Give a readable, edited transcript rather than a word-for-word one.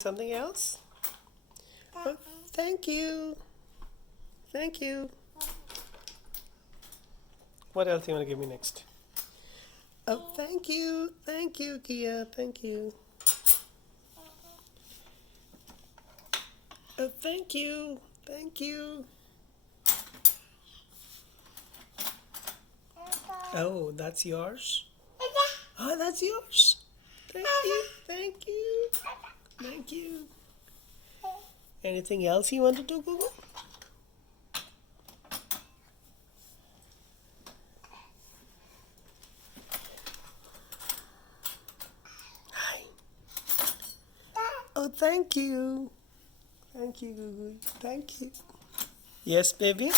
Something else? Oh, thank you. Thank you. What else do you want to give me next? Oh, thank you. Thank you, Kiah. Thank you. Oh, thank you. Thank you. Oh, that's yours? Oh, that's yours. Thank you. Thank you. Thank you. Anything else you want to do, Google? Hi. Oh, thank you. Thank you, Google. Thank you. Yes, baby?